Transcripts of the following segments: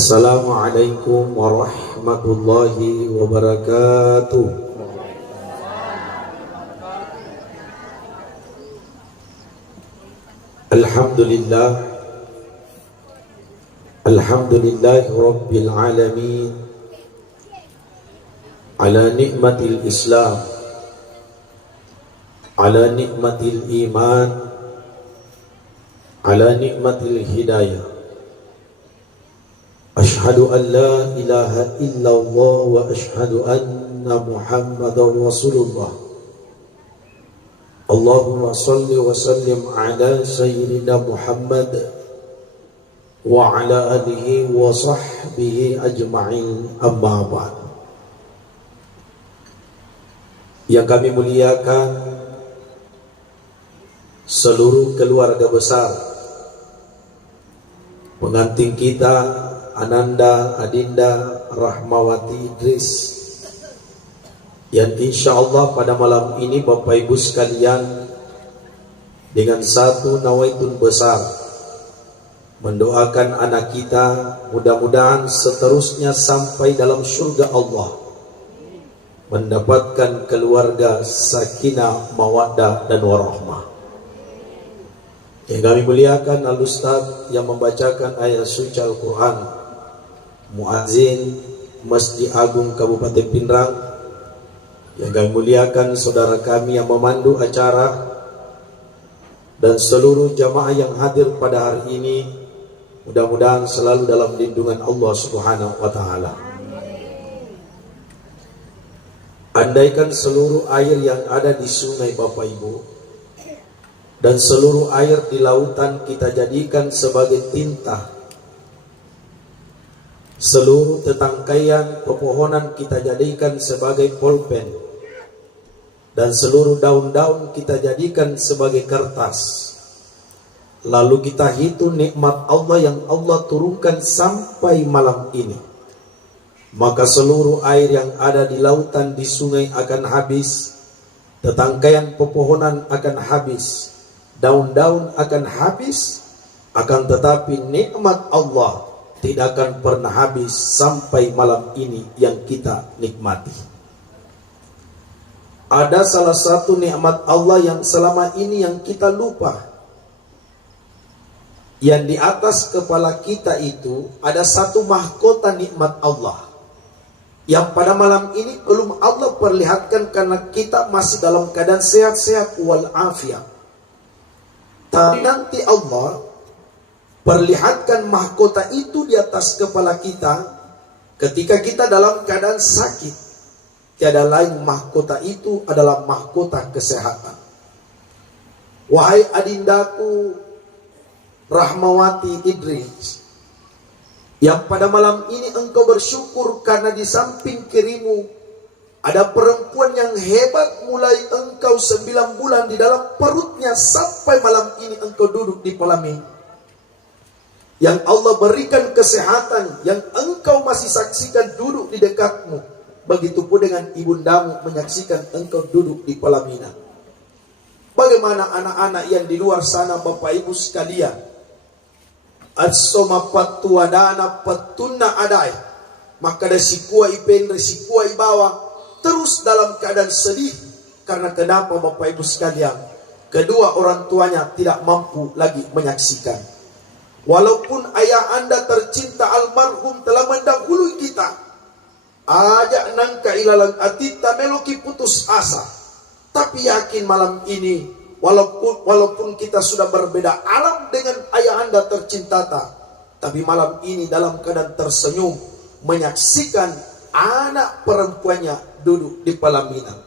Assalamualaikum warahmatullahi wabarakatuh. Alhamdulillah, alhamdulillahi rabbil alamin, ala nikmatil Islam, ala nikmatil iman, ala nikmatil hidayah. Ashhadu an la ilaha illallah wa ashhadu anna Muhammadar Rasulullah. Allahumma salli wa sallim ala sayyidina Muhammad wa ala alihi wa sahbihi ajma'in, amma ba'd. Yang kami muliakan seluruh keluarga besar, pengantin kita Ananda Adinda Rahmawati Idris, yang insya Allah pada malam ini Bapak Ibu sekalian dengan satu nawaitun besar mendoakan anak kita mudah-mudahan seterusnya sampai dalam surga Allah, mendapatkan keluarga sakinah, mawaddah dan warahmah. Yang kami muliakan Al-Ustaz yang membacakan ayat suci Al-Quran, Muazzin Masjid Agung Kabupaten Pindrang. Yang kami muliakan saudara kami yang memandu acara dan seluruh jamaah yang hadir pada hari ini, mudah-mudahan selalu dalam lindungan Allah Subhanahu wa taala. Andaikan seluruh air yang ada di sungai Bapak Ibu dan seluruh air di lautan kita jadikan sebagai tinta, seluruh tetangkaian pepohonan kita jadikan sebagai pulpen, dan seluruh daun-daun kita jadikan sebagai kertas, lalu kita hitung nikmat Allah yang Allah turunkan sampai malam ini, maka seluruh air yang ada di lautan, di sungai akan habis, tetangkaian pepohonan akan habis, daun-daun akan habis, akan tetapi nikmat Allah tidak akan pernah habis sampai malam ini yang kita nikmati. Ada salah satu nikmat Allah yang selama ini yang kita lupa. Yang di atas kepala kita itu ada satu mahkota nikmat Allah, yang pada malam ini belum Allah perlihatkan karena kita masih dalam keadaan sehat-sehat walafiat. Tapi nanti Allah perlihatkan mahkota itu di atas kepala kita ketika kita dalam keadaan sakit. Tiada lain mahkota itu adalah mahkota kesehatan. Wahai adindaku Rahmawati Idris, yang pada malam ini engkau bersyukur karena di samping kirimu ada perempuan yang hebat, mulai engkau 9 bulan di dalam perutnya sampai malam ini engkau duduk di pelamin. Yang Allah berikan kesehatan, yang engkau masih saksikan duduk di dekatmu. Begitupun dengan ibundamu menyaksikan engkau duduk di pelaminan. Bagaimana anak-anak yang di luar sana Bapak Ibu sekalian? Atsoma patuadana patuna adai, maka ada sikua ipendre sikua ibawa, terus dalam keadaan sedih. Karena kenapa Bapak Ibu sekalian? Kedua orang tuanya tidak mampu lagi menyaksikan. Walaupun ayah anda tercinta almarhum telah mendahului kita, ajak nangka ilalang atita meloki putus asa. Tapi yakin malam ini, walaupun kita sudah berbeda alam dengan ayah anda tercinta, tapi malam ini dalam keadaan tersenyum menyaksikan anak perempuannya duduk di pelaminan.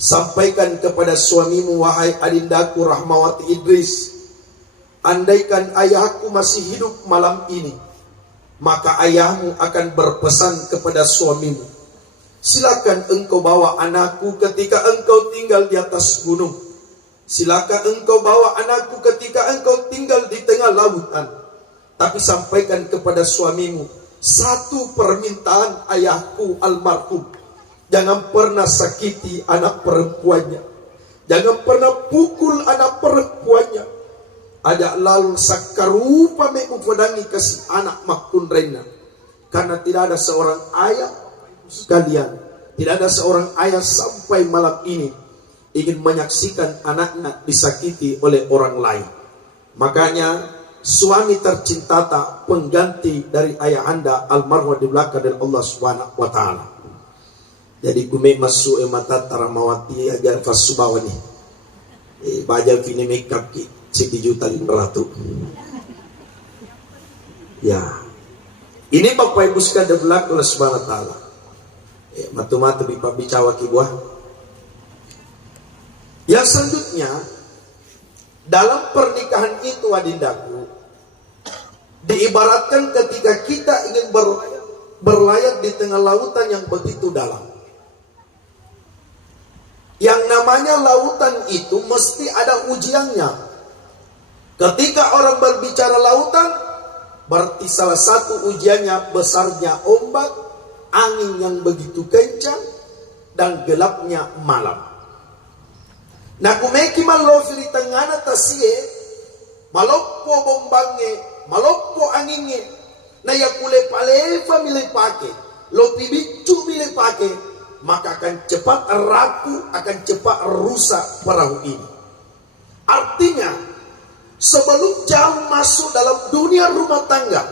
Sampaikan kepada suamimu, wahai adindaku Rahmawati Idris, andaikan ayahku masih hidup malam ini, maka ayahmu akan berpesan kepada suamimu, silakan engkau bawa anakku ketika engkau tinggal di atas gunung. Silakan engkau bawa anakku ketika engkau tinggal di tengah lautan. Tapi sampaikan kepada suamimu, satu permintaan ayahku almarhum, jangan pernah sakiti anak perempuannya, jangan pernah pukul anak perempuannya. Ajak lalu sakarupa memu pedangi kasih anak makun rena. Karena tidak ada seorang ayah sekalian, tidak ada seorang ayah sampai malam ini ingin menyaksikan anaknya disakiti oleh orang lain. Makanya suami tercinta tak pengganti dari ayah anda almarhum di belakang dari Allah Subhanahu wa taala. Jadi kume masuk mata taramawati agar fasubawani. Baja kini makeup ki 1.500.000. Ya. Ini Bapak Ibu sekalian belakang Allah Subhanahu wa taala. Matu-matu bicara ki buah. Yang selanjutnya dalam pernikahan itu adindaku diibaratkan ketika kita ingin berlayar di tengah lautan yang begitu dalam. Yang namanya lautan itu mesti ada ujiannya. Ketika orang berbicara lautan, berarti salah satu ujiannya besarnya ombak, angin yang begitu kencang, dan gelapnya malam. Nah kumeki malofili tengana tasie, maloppo bombange, maloppo anginge, na yakule palefa mile pake, lopi bicu mile pake, maka akan cepat rapuh, akan cepat rusak perahu ini. Artinya, sebelum jauh masuk dalam dunia rumah tangga,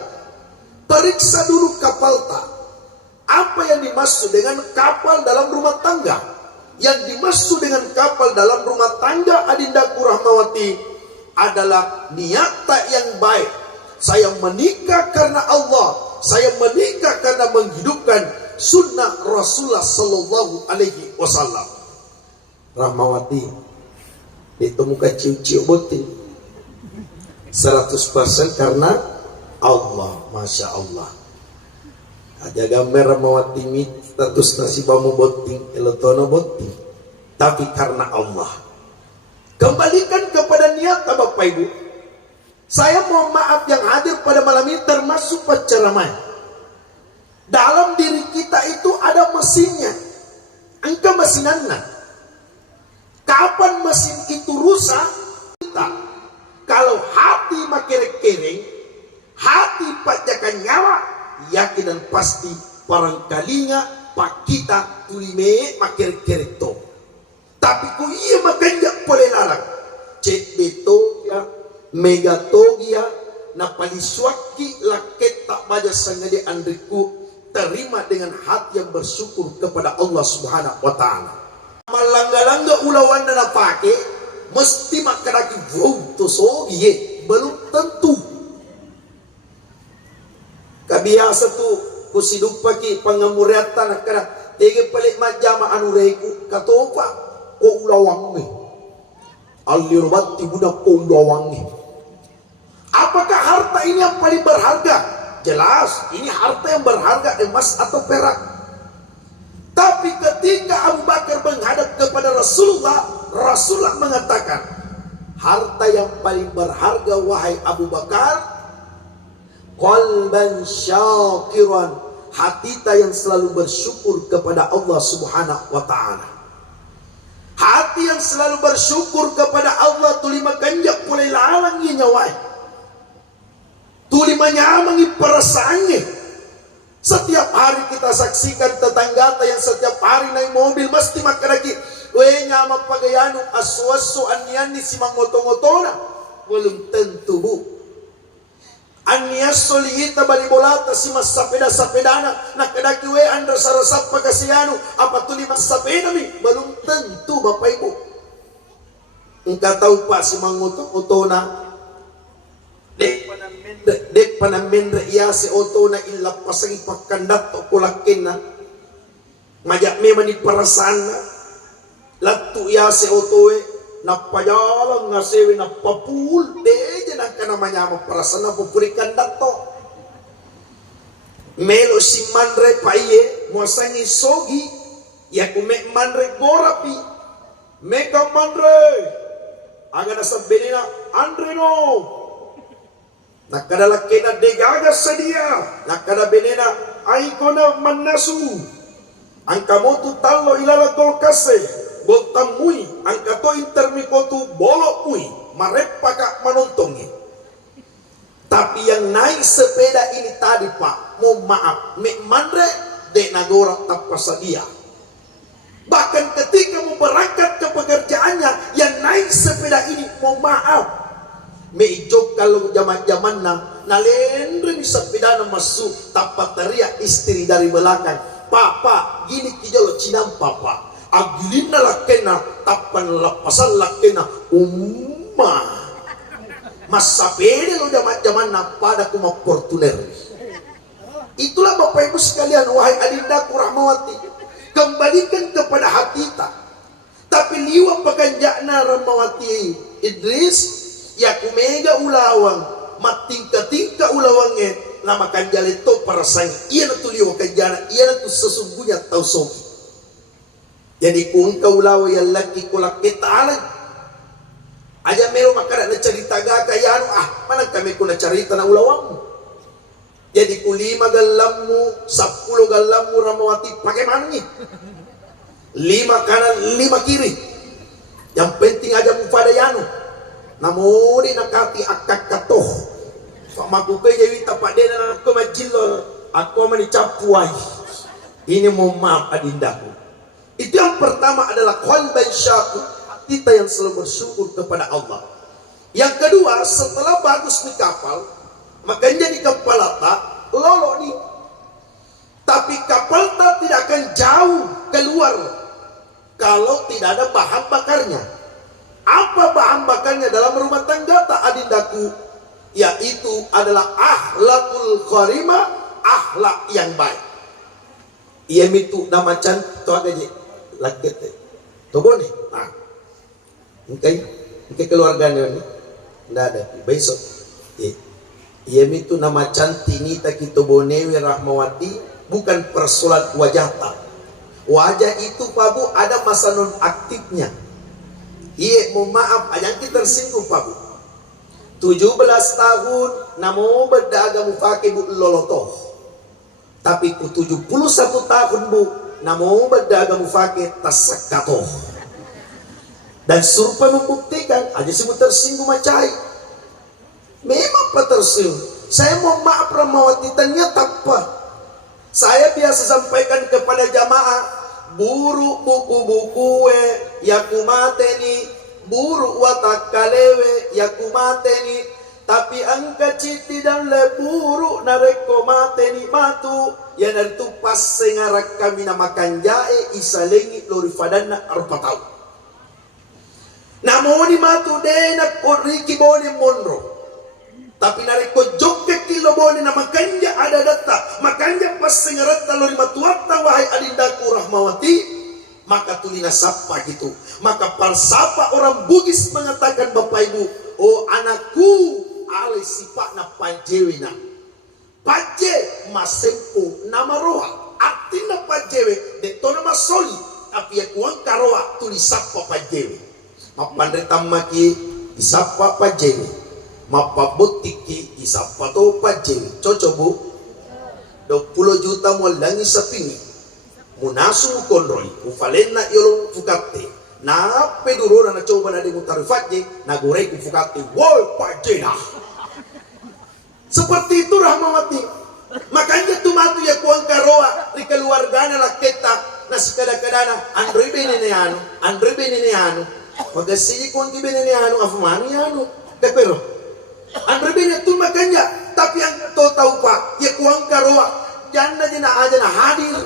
periksa dulu kapal tak. Apa yang dimaksud dengan kapal dalam rumah tangga? Yang dimaksud dengan kapal dalam rumah tangga adindaku rahmawati adalah niat tak yang baik. Saya menikah karena Allah, saya menikah karena menghidupkan sunnah Rasulullah Sallallahu Alaihi Wasallam. Rahmawati ditemukan ciu-ciu botin 100% karena Allah, masya Allah. Aja gambar Rahmawati mit status nasibamu boting elotono boting, tapi karena Allah. Kembalikan kepada niat Bapak Ibu. Saya mohon maaf yang hadir pada malam ini termasuk penceramah. Dalam diri kita itu ada mesinnya. Engkau mesinannya. Kapan mesin itu rusak? Kita. Kalau hati makin-kering, hati pajakan nyawa, yakin dan pasti barangkalinya pak kita tulime makin-kering to. Tapi ku iya makanya boleh larang. Cek beto ya, megatogia, napaliswaki laket tak baca sangade andriku. Terima dengan hati yang bersyukur kepada Allah Subhanahu wa taala. Malangga-langga ulawan na pake mesti makanaki to so ye belum tentu. Kabiasa tu kusiduk paki pangamuriatan nakana tege pelik majama anu reiku katopa ko ulawang me. Alirbat tibuna ko ulawang me. Apakah harta ini yang paling berharga? Jelas, ini harta yang berharga, emas atau perak. Tapi ketika Abu Bakar menghadap kepada Rasulullah, Rasulullah mengatakan, harta yang paling berharga wahai Abu Bakar, qalban syakiran, hati yang selalu bersyukur kepada Allah Subhanahu wa taala. Hati yang selalu bersyukur kepada Allah tulima kanjak pulai lalang ye nyawai. Tuli menyamangi perasaannya. Setiap hari kita saksikan tetangga yang setiap hari naik mobil mesti makan lagi. We nyama pagayanu aswasu aniani si mangotong-otona. Belum tentu bu. Anias solihita balibolata si mas sapeda-sapedana. Nakadaki we andra sarasap pagasianu. Apa tuli mas sapeda mi? Belum tentu Bapak Ibu. Engkau tahu pak si mangotong-otona. Dek panamendra iya si oto na ilapas ang ipagkandat o kulakin na ngajak memang di perasaan na latu iya si oto napayalang nga sewe napapul deja na ka namanya perasaan na pupurikan dato melo si manre paiye muasangi sogi ya kumek manre gorapi meka manre aga na sabi na Andre no nakadala kena degaga sadia nakada benena aikona manasu angkamotu tallo ilala tolkase botamui angkato intermikotu bolokui merepaka menontongi. Tapi yang naik sepeda ini tadi Pak, mohon maaf, mandre dek nagora tapasa dia. Bahkan ketika mau berangkat ke pekerjaannya, yang naik sepeda ini mohon maaf, meijok kalau zaman-zaman na lendre ni sepeda na masuk tapat teriak istri dari belakang, papa gini kijolo cinam papa agilina lakena tapan lepasan lakena masa pede lo zaman-zaman na pada kuma Fortuner. Itulah Bapak Ibu sekalian, wahai adindaku Rahmawati, kembalikan kepada hati kita. Tapi liwa pakanjakna Rahmawati Idris ya kumega ulawang matingka-tingka ulawangnya nama kanjale to para sang iya na tuliwa kanjana iya na tu sesungguhnya tau soki. Jadi kung kaulawa yang laki kulak kita alam aja mero makana na cerita ga kayano mana kami kuna cerita na ulawang. Jadi kulima galammu 10 galammu Rahmawati pakai mana nih 5 kanan 5 kiri, yang penting aja pada yano namun nakati akak katoh pak makukai jadi tapak dia nak aku majilo aku menicapuai ini mohon maaf adindaku. Itu yang pertama adalah qalban syakur, kita yang selalu bersyukur kepada Allah. Yang kedua, setelah bagus nih kapal, makanya di kapal tak lolo nih, tapi kapal tak tidak akan jauh keluar kalau tidak ada bahan bakarnya. Apa bahan bakarnya dalam rumah tangga tak adindaku? Yaitu adalah akhlakul karimah, akhlak yang baik. Ia itu nama cantik ada je laket tu boleh. Nah, mungkin keluarganya ni, tidak ada besok. Ia itu nama cantik ni tak kita bonewi Rahmawati, bukan persoalan wajah tak. Wajah itu Pak Bu ada masa non aktifnya. Iya, mohon maaf, yang kita tersinggung Pak Bu. 17 tahun, namo berdagang mufake Bu lolotoh. Tapi ku 71 tahun Bu, namo berdagang mufake tasakatoh. Dan survei membuktikan, aja semua tersinggung macai. Memang Pak tersinggung. Saya mohon maaf Rahmawati, ternyata apa? Saya biasa sampaikan kepada jamaah, buruk buku-buku yakumateni, buruk watak kalewe yakumateni, tapi angka citi dan le buruk nareko mateni matu ya dari tu pas sengarak kami namakan jae isalengi lori fadana arpatau namoni matu dena koriki boni monro. Tapi nariko jokke kilo boni na makanja ada data makanja pas sengarata lori matuata wahai adindaku Rahmawati, maka tulina sapa gitu. Maka falsafah orang Bugis mengatakan Bapak Ibu, oh anakku ale sipakna panjewina paje masempo nama roha artina panjewe de tona masoli tapi ya kuang karoa tuli sapa panjewe mapandre tamaki isapa panjewe mapabutiki isapa to panjewe cocok Bu 20 juta mo langi sapini munasu konroi ufalena yolo fukate na pedurona na coba na demutarifatje na goreng fukate wol pajena. Seperti itu Rahmawati. Makanya tu matu ya kuang karoa di keluargana la kita nasi kadang-kadang andre beneneano magasiyi kuang ki beneneano afumani anu kapero andre bene tu makanya. Tapi yang to tahu Pak ya kuang karoa janda jina aja na hadir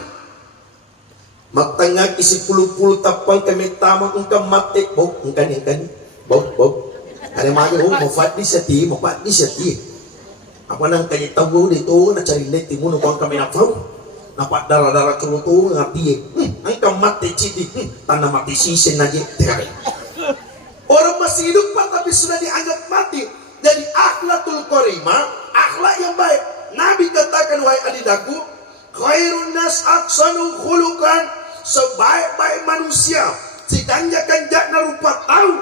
matanga isi puluh-puluh tapang kami tamang engkau mati bau engkau bau ada magi mau fat di seti apa nang kayak tahu dito na cari net timun kau kami nafau napak darah culutu ngerti engkau mati cidi tanah mati sisen aja orang masih hidup Pak tapi sudah dianggap mati. Jadi akhlakul karimah, akhlak yang baik. Nabi katakan wahai adindaku, khairun nas ahsanu khuluqan, sebaik-baik manusia si kanjak-kanjakna rupa tahu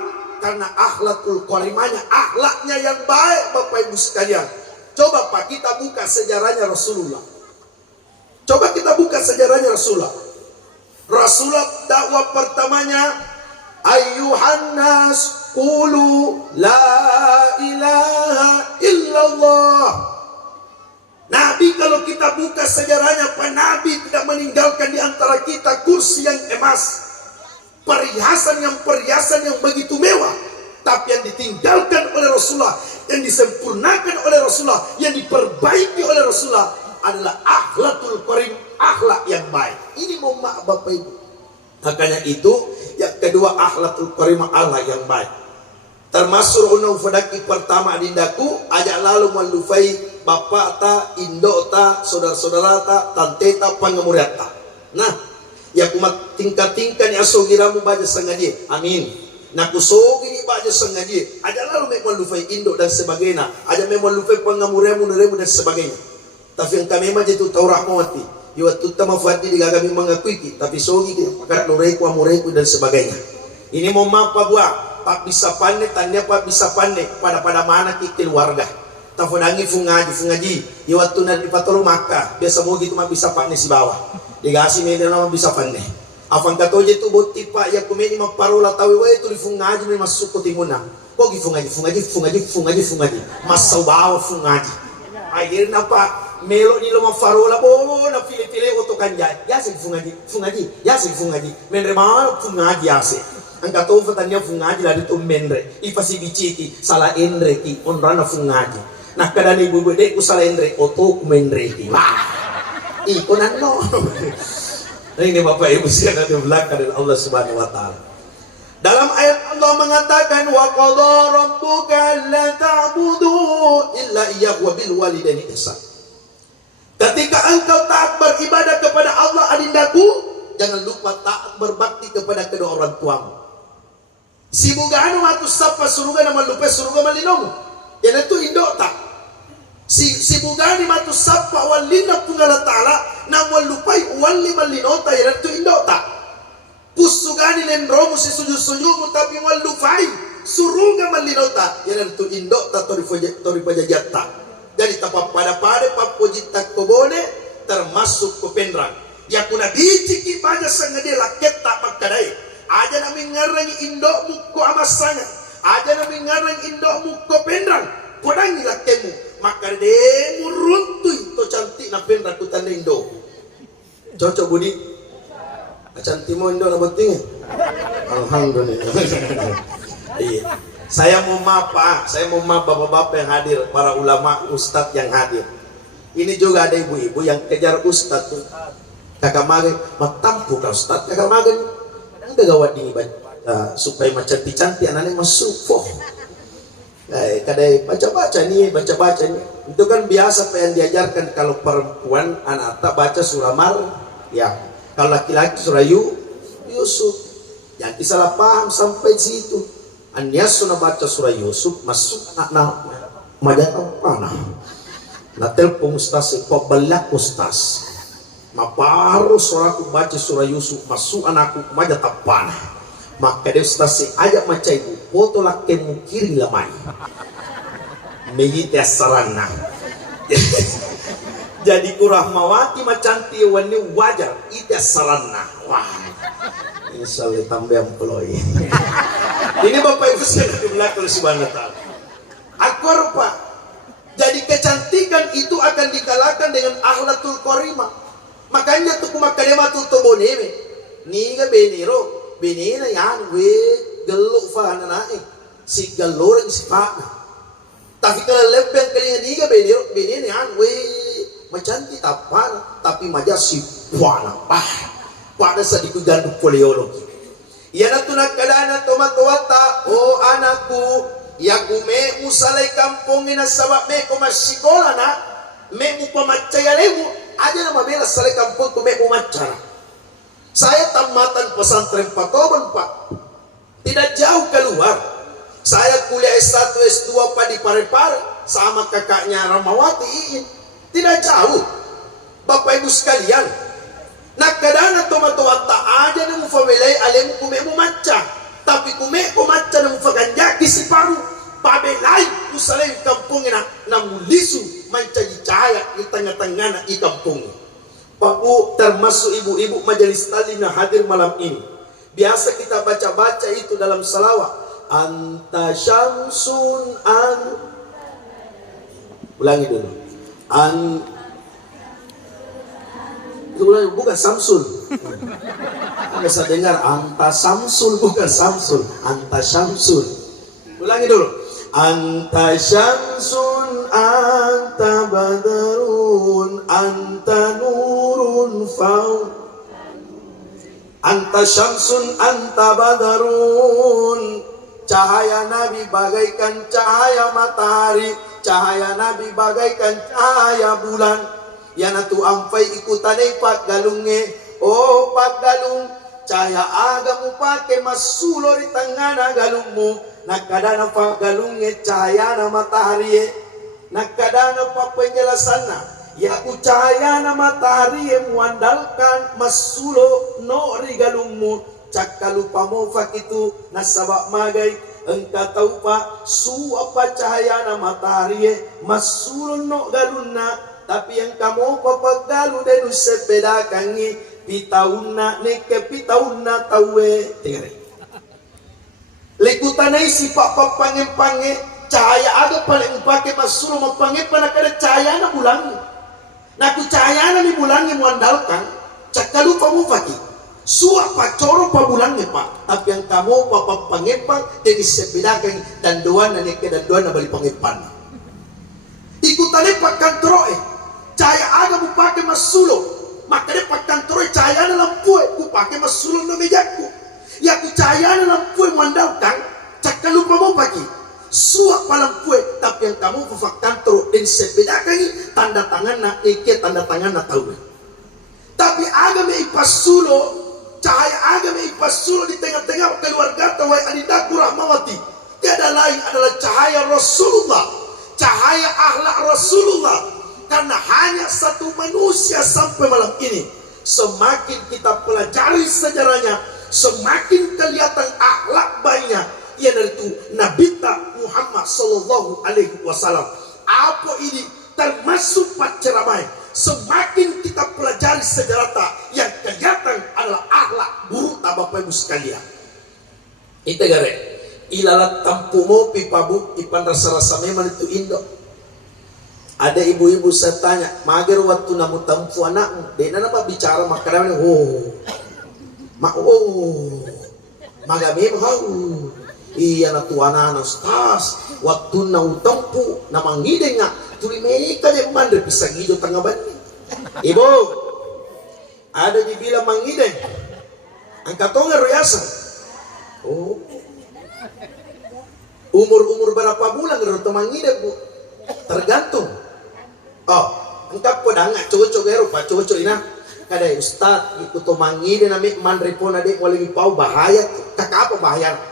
karena akhlakul karimahnya, akhlaknya yang baik Bapak Ibu sekalian. Coba Pak kita buka sejarahnya Rasulullah. Coba kita buka sejarahnya Rasulullah. Rasulullah dakwah pertamanya, ayyuhan nas, qulu la ilaha illallah. Nabi kalau kita buka sejarahnya, Pak Nabi tidak meninggalkan di antara kita kursi yang emas, perhiasan yang begitu mewah, tapi yang ditinggalkan oleh Rasulullah, yang disempurnakan oleh Rasulullah, yang diperbaiki oleh Rasulullah adalah akhlakul karim, akhlak yang baik. Ini mohon Bapak Ibu. Makanya itu yang kedua, akhlakul karim, akhlak yang baik. Termasuk unang fadaki pertama dindaku ajak lalu malufai bapak ta, indo ta, saudara-saudara ta, tante ta, pangamuriat ta. Nah, ya kumat tingkat-tingkat ya sogiramu baca sengaja. Amin. Nah kusogi ni baca sengaja. Ajak lalu memang lufai indo dan sebagainya. Ajak memang lufai pangamuriamu dan sebagainya. Tapi yang kami memang itu tahu rahmati. Iwat tama fadi di kami mengakui ki, tapi sogi ki pakat nureku amureku dan sebagainya. Ini mau apa buat? Pak bisa pandai, tanya Pak bisa pandai pada mana ki keluarga. Tafonangi fungaji ya waktu nanti patolo maka biasa mau gitu mah bisa pandai si bawah dikasih media nama bisa pandai afan kata je tu boti Pak ya kumeni mah parola tahu wae tu di fungaji memang masuk ke timuna kok gi fungaji masau bawah fungaji akhirnya Pak melo ni lo mah parola bo na pilih-pilih untuk kanjai ya sih fungaji menre mah fungaji ase angka tu fatanya fungaji lah itu menre ipasi biciki salah endre ki onrana fungaji. Nah kadang ibu bede ku salah endre oto kumendreki. Wah, iko nano. Nah ini Bapak Ibu yang ada belakang dari Allah Subhanahu Wa Taala. Dalam ayat Allah mengatakan wa qadha rabbuka alla ta'budu illa iyyahu wa bil walidaini ihsan. Ketika engkau taat beribadah kepada Allah adindaku, jangan lupa taat berbakti kepada kedua orang tuamu. Si bugano matu sapa suruga nama lupa suruga malinomu. Yana tu indo tak. Si bugani matu sapa walina punggala ta'ala namun lupai wali malinota ya tu indota pusugani lendromu si sujud-sujudmu tapi wal lufai suruga malinota ya tu indota tori pajajatta. Jadi tapa pada papojita kobone termasuk kopendran ya kuna biciki baja sangade laket tak makadai aja nami ngarangi indokmu ko amasanya aja nami ngarangi indokmu kopendran podangi lakemu maka dia muruntuh to cantik na pendra ku tandendo cocok budi cantik mo indo na penting alhamdulillah. Iya, saya mau maaf bapak-bapak yang hadir, para ulama ustadz yang hadir. Ini juga ada ibu-ibu yang kejar ustadz tuh kakak magen matampu ka ustadz kakak magen kadang gawat ini supaya macam cantik anaknya masuk kadai baca-baca nih itu kan biasa yang diajarkan kalau perempuan anak tak baca surah Mar ya kalau laki-laki surah Yusuf yang salah paham sampai situ Anias sudah baca surah Yusuf masuk anak majatang panah na telpon ustaz kok belak ustaz maparu suraku baca surah Yusuf masuk anakku majatang panah maka dia ustaz ajak macam ibu foto laki mukiri lamai mengita sarana jadi kurahmawati macanti wani wajar ita sarana wah insyaallah tambah employee ini Bapak Ibu sekalian di belakang Subhanahu wa taala akor Pak jadi kecantikan itu akan dikalahkan dengan akhlakul karimah makanya tuh kumakalimatul toboneme niga benina yan we geluk fa naik si galoreng si pak tapi kalau lebih kalinya niga benina yan we macanti tapan tapi maja si puana pada saat itu gandu poliologi ya natuna kadana tomatowata oh anakku ya kume usalai kampung ina sabab me ko masikola na me mu pamacaya lemu aja nama bela salai kampung kume mu macara. Saya tamatan pesantren Patoban Pak tidak jauh keluar saya kuliah S1 S2 Pak di Parepare sama kakaknya Ramawati Iin tidak jauh Bapak Ibu sekalian nah kadang tomato wata aja nang familai alem kume mu maca tapi kume ko maca nang faganjaki si paru pabelai usalai kampung na mulisu mancaji cahaya di tengah-tengah i kampung Pak Bu termasuk ibu-ibu majelis taklim yang hadir malam ini biasa kita baca-baca itu dalam salawat anta syamsun an. Ulangi dulu. Bukan Samsul. Bisa dengar anta Samsul, bukan Samsul. Anta Syamsul. Ulangi dulu. Anta syamsun, anta badrun, anta nurun fau. Anta syamsun, anta badrun. Cahaya Nabi bagaikan cahaya matahari, cahaya Nabi bagaikan cahaya bulan. Yana tu ampai ikutanai pak galunge, oh pak galung, cahaya agamu pake masulo di tengah galungmu. Nakadana pak galunge cahaya na matahari, nakadana pak penjelasanna. Ya ku cahaya na matahari muandalkan masulo no ri galungmu. Cakkalu pamofak itu nasabak magai. Engkau tahu pak, suapa cahaya na matahari masulo no galunna. Tapi yang kamu papagalu denu sepeda kangi pitauna neke pitauna tawe tinggal. Likutanai si pak pange cahaya ada paling pakai masulo mapange pada kada cahaya na bulangi. Naku cahaya na ni bulangi muandalkan cakalu kamu pagi. Suapa coro pa bulangi pak. Tapi yang kamu papa pangepang jadi sepeda kangi dan doan na neke dan doan na bali pangepan. Ikutanai pak kantroe. Cahaya aga mu pakai masulo, makanya pak kantoroi cahaya na lampu ku pakai masulo na mejaku. Ya ku cahaya na lampu mandaukan, cakka lupa mau pakai. Suap lampu tapi yang kamu pak kantor dan sebedakan tanda tangan na ike tanda tangan na tahu. Tapi aga me ipasulo, cahaya aga me ipasulo di tengah-tengah keluarga tawai adindaku rahmawati. Tiada lain adalah cahaya Rasulullah, cahaya akhlak Rasulullah. Karena hanya satu manusia sampai malam ini, semakin kita pelajari sejarahnya, semakin kelihatan akhlak baiknya, yaitu Nabi Muhammad Sallallahu Alaihi Wasallam. Apa ini termasuk ceramah? Semakin kita pelajari sejarah yang kelihatan adalah akhlak buruk Bapak Ibu sekalian. Itu gare. Ilalat tampumo pipabu ipan rasa-rasa memang itu Indo. Ada ibu-ibu saya tanya, mager waktu namu tampu anakmu, dia nama bicara makanan, magami iya na tuana na stas, waktu namu tampu, namang ngide nga, tuli mereka yang mandre pisang hijau tengah bani. Ibu, ada dibilang mangide, angkatongan royasa. Oh, umur berapa bulan gerot mangide bu, tergantung. Oh, engkau pada nggak cocok ya rupa cocok ina. Kada ustad ikut tomangi dan amik mandre pon adek boleh pau bahaya. Kakak apa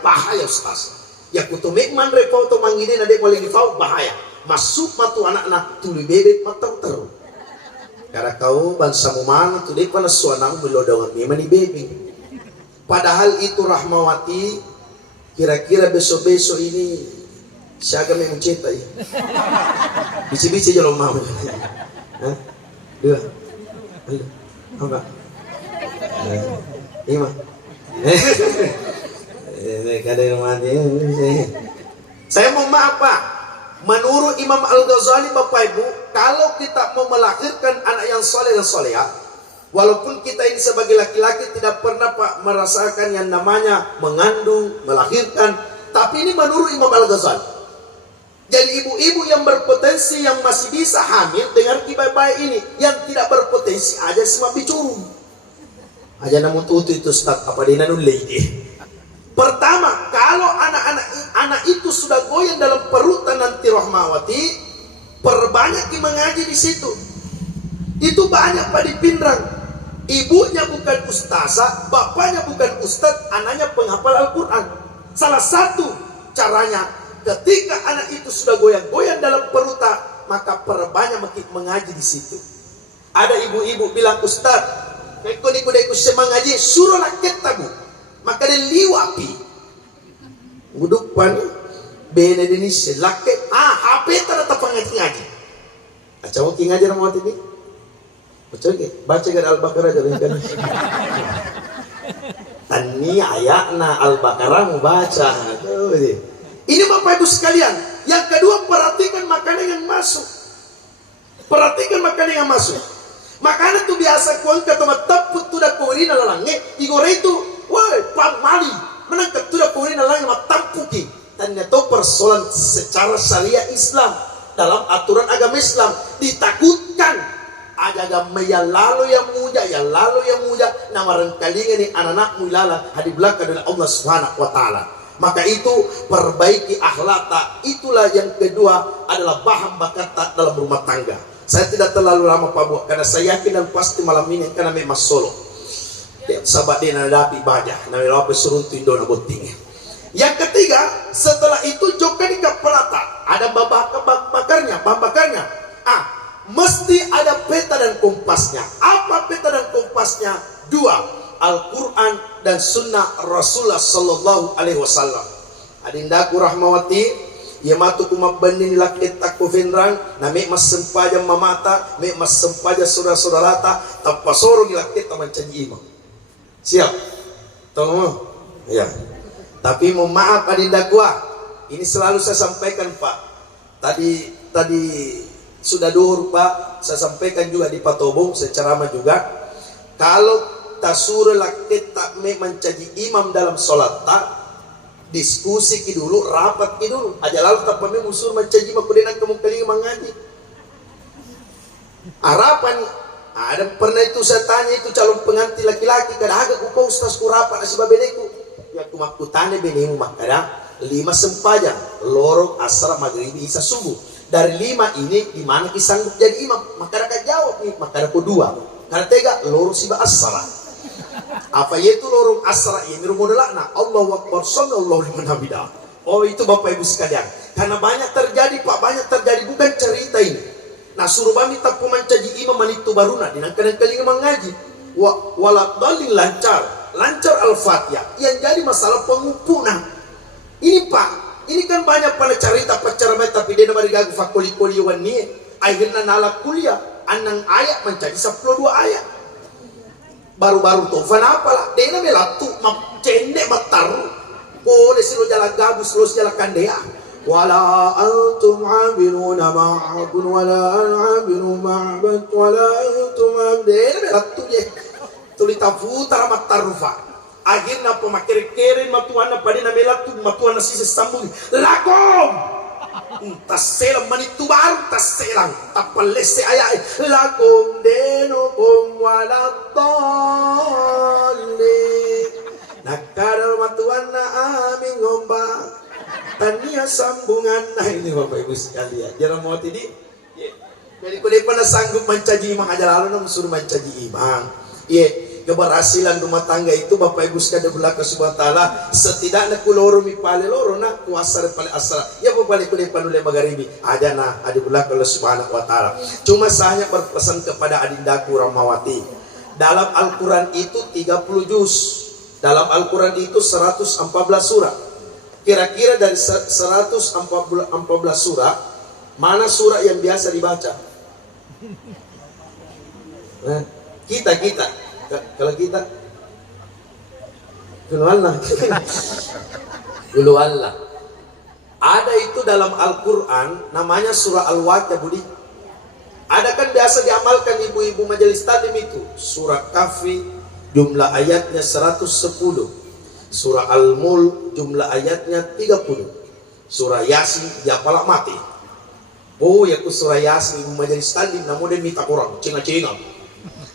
bahaya ustaz. Ya kutu mik mandre pau tomangi dan adek boleh pau bahaya. Masuk matu anak-anak tuli bebek matang terus. Karena kau bangsa mana tu dek pada suanang belodongan memang di bebek. Padahal itu Rahmawati kira-kira besok-besok ini siaga memang cinta ya. Bici-bici jalan mau. Dua. Apa? Lima. Kada yang mati. Saya mau maaf Pak. Menurut Imam Al-Ghazali Bapak Ibu, kalau kita mau melahirkan anak yang soleh dan soleha, walaupun kita ini sebagai laki-laki tidak pernah Pak merasakan yang namanya mengandung, melahirkan, tapi ini menurut Imam Al-Ghazali. Jadi ibu-ibu yang berpotensi yang masih bisa hamil dengan baik-baik ini, yang tidak berpotensi aja semua bicurung. Aja namun tutu itu Ustaz apa dia nanun lady. Pertama, kalau anak itu sudah goyang dalam perutan nanti Rahmawati, perbanyak mengaji di situ. Itu banyak Pak di Pindrang. Ibunya bukan ustazah, bapaknya bukan ustaz, anaknya penghafal Al-Quran. Salah satu caranya, ketika anak itu sudah goyang-goyang dalam perutan, maka perbanyak mengaji di situ. Ada ibu-ibu bilang, Ustaz, kau semangaji, suruh rakyat tabu. Maka dia liwapi. Uduk pan, bene Indonesia, laki, HP tak ada pengaji-ngaji. Acau ki ngaji nama waktu ini? Baca kan Al-Baqarah jalan kan. Tani ayatna Al-Baqarah mau baca. Ini Bapak Ibu sekalian. Yang kedua, perhatikan makanan yang masuk. Perhatikan makanan yang masuk. Makanan itu biasa kuang kata mataput tu dah korina lalange. Igore itu, woi, pamali. Menang ketudah korina lalange matampuki. Dan itu persoalan secara syariah Islam. Dalam aturan agama Islam ditakutkan ada yang lalu yang muja nama rengkalingan ini anak-anak mulala hadi belakang dari Allah Subhanahu wa taala. Maka itu perbaiki akhlak tak. Itulah yang kedua adalah bahan bakar tak dalam rumah tangga. Saya tidak terlalu lama Pak Bu, karena saya yakin dan pasti malam ini karena memang solo. Sahabat dia nadapi baja, namanya apa suruh tindo na botingnya. Yang ketiga, setelah itu jokan di kapelata, ada bahan bakarnya. Mesti ada peta dan kompasnya. Apa peta dan kompasnya? Dua, Al-Quran dan Sunnah Rasulullah Sallallahu Alaihi Wasallam. Adindaku rahmawati. Ya matu kumabandin lakit takku finrang na me mas sempaja mamata me mas sempaja saudara-saudarata tanpa sorong lakit taman canji imam. Siap? Tolong. Ya. Tapi mohon maaf adinda gua. Ini selalu saya sampaikan Pak. Tadi sudah duhur Pak, saya sampaikan juga di Patobong secara juga. Kalau tasur lakit tak me mencaji imam dalam sholat tak diskusi ki dulu, rapat ki dulu. Aja lalu tak pami musuh mencaji makudenan kamu kali mengaji. Harapan ada pernah itu saya tanya itu calon pengantin laki-laki kada agak ku ustaz ku rapat asi babeneku. Ya ku makutane benemu makada 5 sempaja, lorong asar maghrib isya subuh. Dari 5 ini di mana ki sanggup jadi imam? Makada ka jawab nih, makada ku 2. Karena tega lorong siba asar. Apa yaitu lorong asra ini rumunalakna Allahu Akbar sallallahu alaihi wasallam. Oh itu Bapak Ibu sekalian. Karena banyak terjadi Pak, banyak terjadi bukan cerita ini. Nah suruh kami tak pemancaji imam itu baruna dinangkan kali mengaji. Walat dalil lancar Al-Fatihah. Yang jadi masalah pengumpulan. Ini Pak, ini kan banyak pada cerita pacaran tapi dia mari gagu fakoli-koli wani. Akhirnya nalak kuliah anang ayat menjadi 12 ayat. Baru-baru tuh, kenapa lah? Dia melatu, cendek mataru. Boleh sih lo jalan gabus, lo jalan kandea. Wala antum abinuna ma'abun, wala abinu ma'abun, wala antum abin. Dia melatu ya. Tulita putar mataru fa. Akhirnya pemakir-kirin matuana pada na melatu, matuana sisi sambung. Lakom! Taselang manitu baru taselang tapalese ayay lakum denukum walatali nakadal matuan na aming ngomba tania sambungan. Nah ini Bapak Ibu sekalian jarang mau tadi jadi kau pernah sanggup mencaji imam aja lalu nang suruh mencaji imam keberhasilan rumah tangga itu Bapak Ibu sekalian belaka subhanahu wa ta'ala setidaknya kuloro mi pale loro na kuasar pale asra ya pale kule panule magharibi ada na adi belaka Allah subhanahu wa ta'ala. Cuma saya berpesan kepada adindaku Rahmawati, dalam Al-Quran itu 30 juz, dalam Al-Quran itu 114 surah. Kira-kira dari 114 surah mana surah yang biasa dibaca? Kita kalau kita dulu Allah ada itu dalam Al-Quran namanya surah Al-Waqiah Budi. Ada kan biasa diamalkan ibu-ibu majelis taklim itu surah Kahfi jumlah ayatnya 110, surah Al-Mulk jumlah ayatnya 30, surah Yasin dia palak mati. Oh ya ku surah Yasin ibu majelis taklim namun dia minta orang cenga-cenga.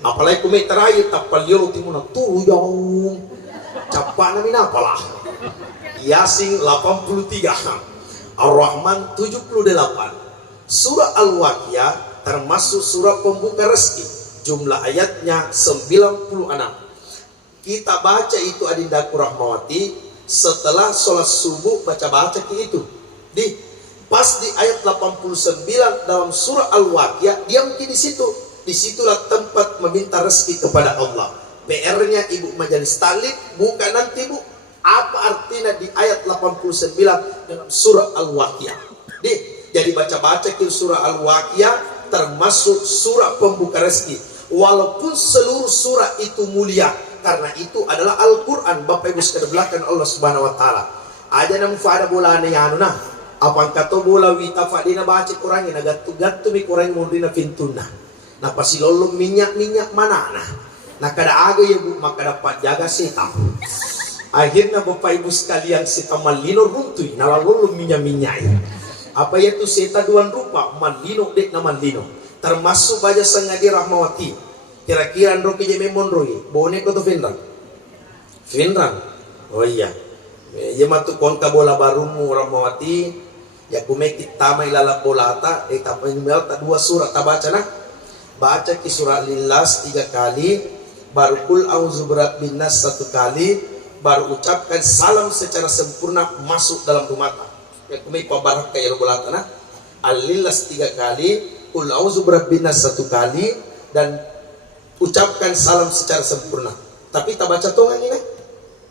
Apalagi kumit terakhir tapal yoro timuna tuyong capak namin apalah. Yasin 83, Ar-Rahman 78, surah Al-Waqiah termasuk surah pembuka rezeki jumlah ayatnya 96. Kita baca itu adindaku Rahmawati setelah sholat subuh baca-baca itu pas di ayat 89 dalam surah Al-Waqiah dia mungkin di situ. Disitulah tempat meminta rezeki kepada Allah. PR-nya ibu majelis taklim bukan nanti Bu apa artinya di ayat 89 dalam surah Al-Waqiah. Jadi baca-baca ke surah Al-Waqiah termasuk surah pembuka rezeki. Walaupun seluruh surah itu mulia karena itu adalah Al-Quran Bapak Ibu sekalian belakang Allah Subhanahu wa taala. aja nam fada bola na yano na apang kato bola wita fadi na baci kurangin na gattu mi kurang mundi na fintuna na pasilolo minyak manana na kada aga ya bu maka dapat jaga setam akhirnya bapak ibu sekalian setam malino runtui na lalolo minyak apa yaitu seta duan rupa malino dek na malino termasuk baja sengadi Rahmawati kira-kira roki jeme monroi bone ko to Finran oh iya ya matu konka bola barumu Rahmawati ya kumeki tama ilala bolata tapanyumel ta dua surat ta baca ki surat Lilas 3 kali baru kul auzu binnas 1 kali baru ucapkan salam secara sempurna masuk dalam rumah ya kumeki pabarak kaya bolata na Al-Lilas 3 kali kul auzu binnas 1 kali dan ucapkan salam secara sempurna tapi tak baca tongan ini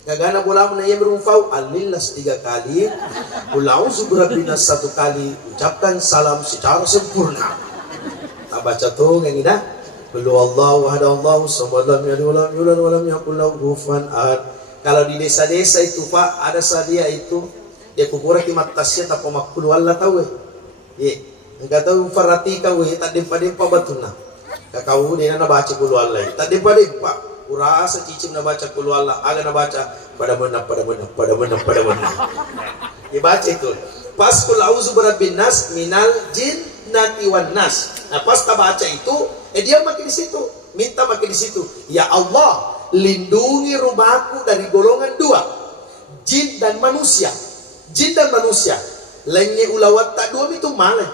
gagana bola na yem rumfau Al-Lilas 3 kali kul auzu binnas 1 kali ucapkan salam secara sempurna tak baca tongan ini dah Qul huwallahu ahad Allahu samad lam yalid walam yulad walam yakul lahu kufuwan ahad. Kalau di desa-desa itu Pak ada sadia itu dia kupura ki matasya ta pamakul walla tahu ye enggak tahu farati kau tak dempa batuna kakau dia na baca qul walla tak dempa urasa cicim na baca qul walla aga na baca pada mana dia baca itu pas qul auzu birabbin nas minal jinnati wan nas. Nah pas ta baca itu dia makin di situ minta makin di situ ya Allah lindungi rumahku dari golongan 2 jin dan manusia lainnya ulawat tak 2 itu malah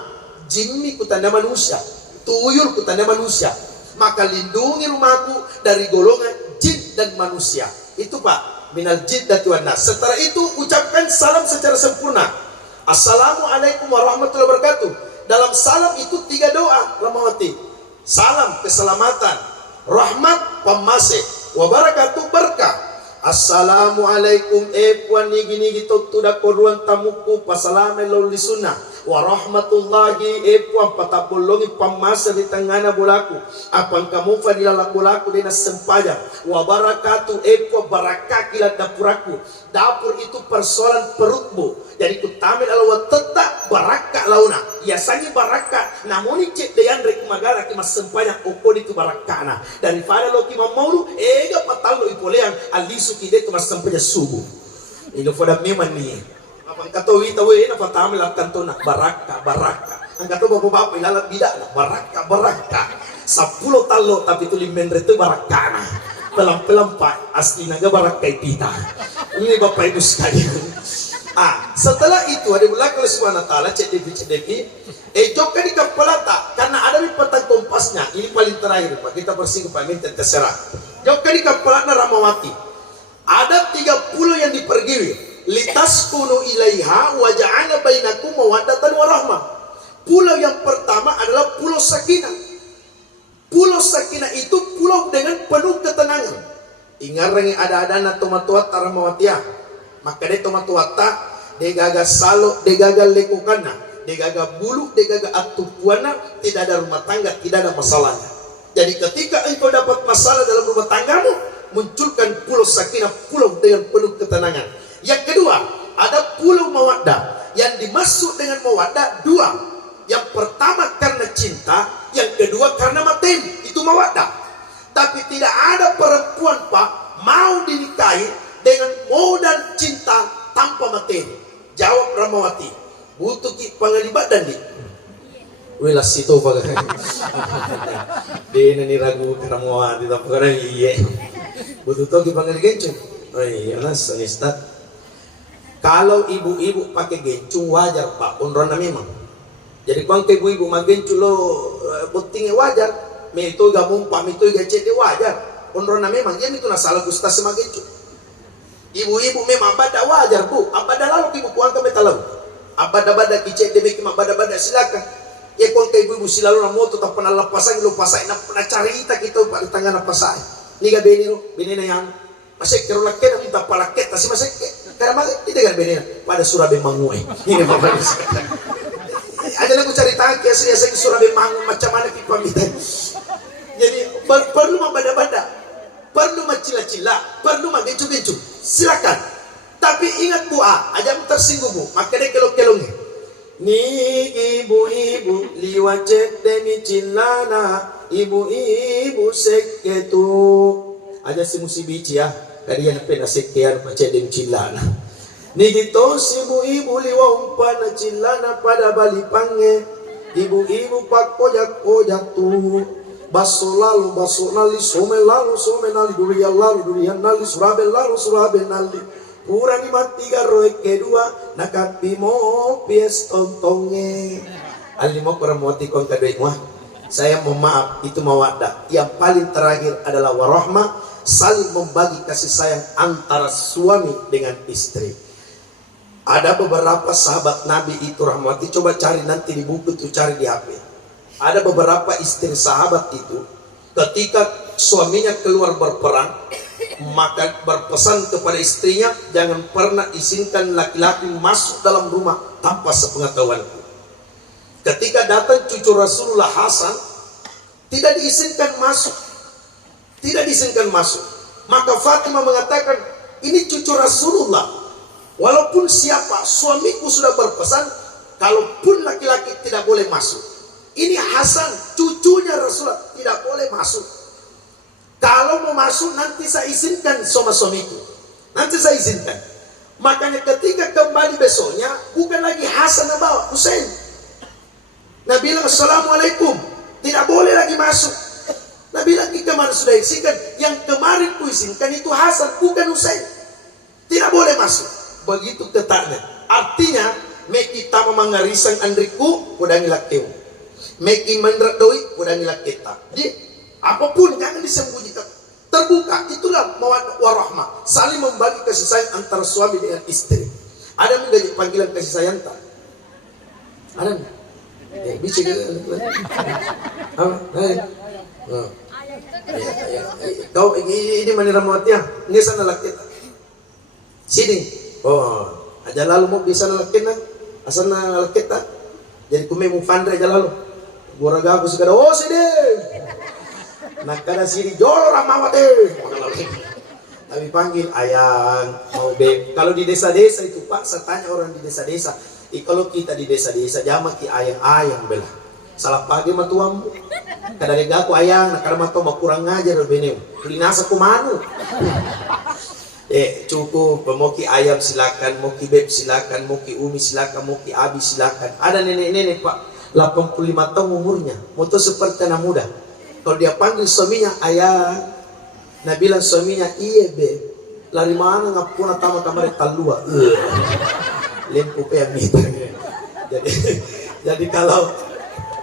jinni kutanda manusia tuyul kutanda manusia maka lindungi rumahku dari golongan jin dan manusia itu Pak minal jin dan nas. Setelah itu ucapkan salam secara sempurna assalamualaikum warahmatullahi wabarakatuh. Dalam salam itu 3 doa Rahmawati salam keselamatan rahmat pamase wabarakatuh berkah assalamualaikum puan nigi tuda koruan tamuku pasalame lauli sunnah warahmatullahi puan patapulungi pamasa di tengana bolaku apang kamu fadila bolaku dina sempaya wabarakatuh puan barakah kila dapuraku dapur itu persoalan perutmu jadi kutamil alawa tetap barakah launa biasanya barakah namun cek dayan rek magala ki mas sempaya okodi tu barakana daripada lo ki mamulu ega patalo ipoleang alisu ki de tu mas sempaya subuh ini foda memang ni apang kato wita we na patamil akanto na barakah ang kato bapak ilala bidak na barakah 10 talo tapi tu limendre tu barakana pelan-pelan Pak asli naga barakah pita ini Bapak Ibu sekalian setelah itu ada belakang oleh Subhanahu wa ta'ala cek jokkan di kepala tak karena ada di petang kompasnya ini paling terakhir Pak kita bersinggung Pak minta terserah jokkan di kepala Rahmawati ada 30 yang dipergiwi litaskunu ilaiha wa ja'ala bainakum mawaddatan wa rahmah. Pulau yang pertama adalah Pulau Sakinah. Pulau Sakinah itu pulau dengan penuh ketenangan. Ingarang ada na tomatuata Rahmawatiah. Maka dia tomatuata dia gagal salo, dia gagal lekukana, dia gagal bulu, dia gagal atupuana, tidak ada rumah tangga, tidak ada masalahnya. Jadi ketika engkau dapat masalah dalam rumah tanggamu, munculkan Pulau Sakinah, pulau dengan penuh ketenangan. Yang kedua, ada Pulau Mawaddah. Yang dimaksud dengan Mawaddah 2. Yang pertama karena cinta, yang kedua karena materi, itu Mawaddah. Tapi tidak ada perempuan Pak mau dinikahi dengan mau dan cinta tanpa materi. Jawab Rahmawati, butuh pengalibat dan di wilas itu pakai dia ini ragu karena mau tidak pakai iya butuh toki panggil gencung. Oh iya nas Ustaz. Kalau ibu-ibu pakai gencung wajar Pak, unrona memang. Jadi kalau ibu-ibu magencung lo pentingnya wajar. Me itu gabung Pak itu gacet wajar. Unrona memang dia itu nasalah gusta semagencung. Ibu-ibu memang bada wajar Bu. Abada lalu ibu kuang kami tahu. Abada-bada kicet demi kima bada-bada silakan. Ya kalau ibu-ibu silalu na moto tak pernah lepasan lu pasai na pernah cerita kita Pak di tengah na pasai. Ni ga beni lo, beni na yang masih kerulaket minta palaket tapi masih karena masih tidak kan beni pada Surabe Mangue. Ini Bapak ada lagu cerita kisah saya Surabe Mangue macam mana kita minta. Jadi perlu membada-bada. Perlu mencila-cila, perlu mengencung-gencung, silakan. Tapi ingat doa, aja tersinggung bu, maka dia kelong-kelongnya. Ni ibu-ibu liwat demi cilana, ibu-ibu seketu. Aja si musibici ya, kalian pernah sekian macam demi cilana. Ni gitu si ibu-ibu liwa umpana cilana pada bali pange, ibu-ibu pak kojak-kojak tu. Baso lalu baso nali, some lalu some nali, durian lalu durian nali, surabe lalu surabe nali. Kurang 5 roe kedua nakapimo pies tontongnya. Alimo kurang moti kon kadoi muah. Saya mohon maaf, itu mawaddah. Yang paling terakhir adalah warahmah, saling membagi kasih sayang antara suami dengan istri. Ada beberapa sahabat Nabi itu rahmati, coba cari nanti di buku itu, cari di HP. Ada beberapa istri sahabat itu ketika suaminya keluar berperang, maka berpesan kepada istrinya, jangan pernah izinkan laki-laki masuk dalam rumah tanpa sepengetahuanku. Ketika datang cucu Rasulullah Hasan, tidak diizinkan masuk, tidak diizinkan masuk. Maka Fatimah mengatakan, ini cucu Rasulullah, walaupun siapa, suamiku sudah berpesan, kalaupun laki-laki tidak boleh masuk. Ini Hasan, cucunya Rasulullah, tidak boleh masuk. Kalau mau masuk nanti saya izinkan sama suamiku, nanti saya izinkan. Makanya ketika kembali besoknya, bukan lagi Hasan yang bawa, Husain. Nabi bilang assalamualaikum, tidak boleh lagi masuk. Nabi bilang kemarin sudah izinkan, yang kemarin ku izinkan itu Hasan, bukan Husain. Tidak boleh masuk. Begitu ketatnya. Artinya, meki tama mangarisan andriku, kudangi lakeu. Meki menrat doi, kudangi laketa. Jadi apapun jangan disembunyikan, terbuka. Itulah mawaddah warahmah, saling membagi kasih sayang antara suami dengan istri. Ada menjadi panggilan kasih sayang tak? Ada? Bisa kau ini mana ramawati ya? Ini sana laki sini. Oh, aja lalu mau bisa laki na, asal na laki tak. Jadi kumi mau pandai aja lalu. Gua raga aku sekadar. Oh sini. Nak kada sini jolo ramawati. Kami panggil ayang, mau beb. Kalau di desa-desa itu Pak, saya tanya orang di desa-desa. Kalau kita di desa-desa jamak ki ayang-ayang bela. Salah pagi matuam. Kada lega aku ayang, nak kada matu kurang ngajar benem. Kulinasa ku manu. Cukup, mau ki ayam silakan, mau ki beb silakan, mau ki umi silakan, mau ki abi silakan. Ada nenek-nenek Pak, 85 tahun umurnya, moto seperti anak muda. Kalau dia panggil suaminya ayah, nah bilang suaminya iya beb, lari mana ngapuna tamu kamar talua, lempu pemita. Jadi kalau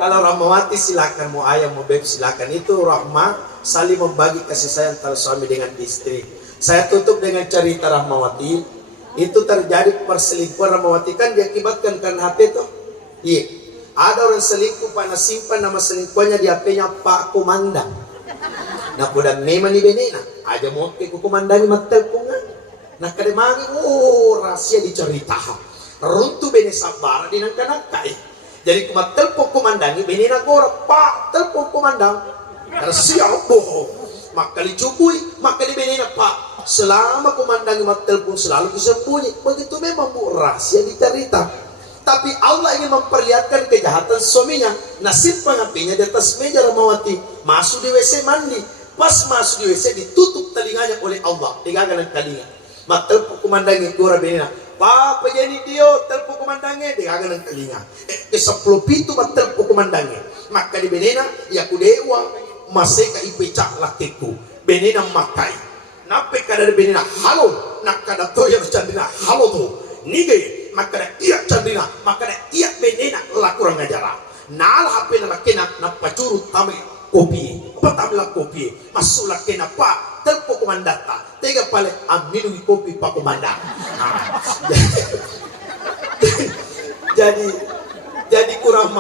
Rahmawati silakan, mau ayah mau beb silakan, itu rahmah, saling membagi kasih sayang antara suami dengan istri. Saya tutup dengan cerita Rahmawati. Itu terjadi perselingkuhan Rahmawati kan diakibatkan karena HP itu. Iya. Ada orang selingkuh pada simpan nama selingkuhannya di HP-nya Pak Komandang. Nah kuda memang di benena aja mau ke komandangi matelpungan. Nah kademangi rahasia dicerita. Runtuh bene sabar di nangka-nangka. Jadi kumatel komandangi benena gora Pak telpon komandang. Rahasia bohong. Maka dicukui, maka di benena Pak. Selama komandangi matelpon selalu disembunyi. Begitu memang bu rahasia dicerita. Tapi Allah ingin memperlihatkan kejahatan suaminya. Nasib pengapinya di atas meja Rahmawati. Masuk di WC mandi. Pas masuk di WC ditutup telinganya oleh Allah. Digagalan telinga. Maka telpon komandangi gora benena. Pak penyanyi dia telpon komandangi. Digagalan telinga. Kesepuluh pintu maka telpon komandangi. Maka di benena. Ya kudewa. Maseka ipecak lakiku. Benena makai. Nape kada di benena. Halo. Nak kada to yang candina. Halo tu. Nige. Maka iya candina, maka iya benena lah kurang ngajara. Nal HP na lakena na pacurut tamil kopi. Apa tamil kopi? Masuk lakena Pak, telpo komandata. Tega pale aminu kopi Pak Komandang. Jadi kurang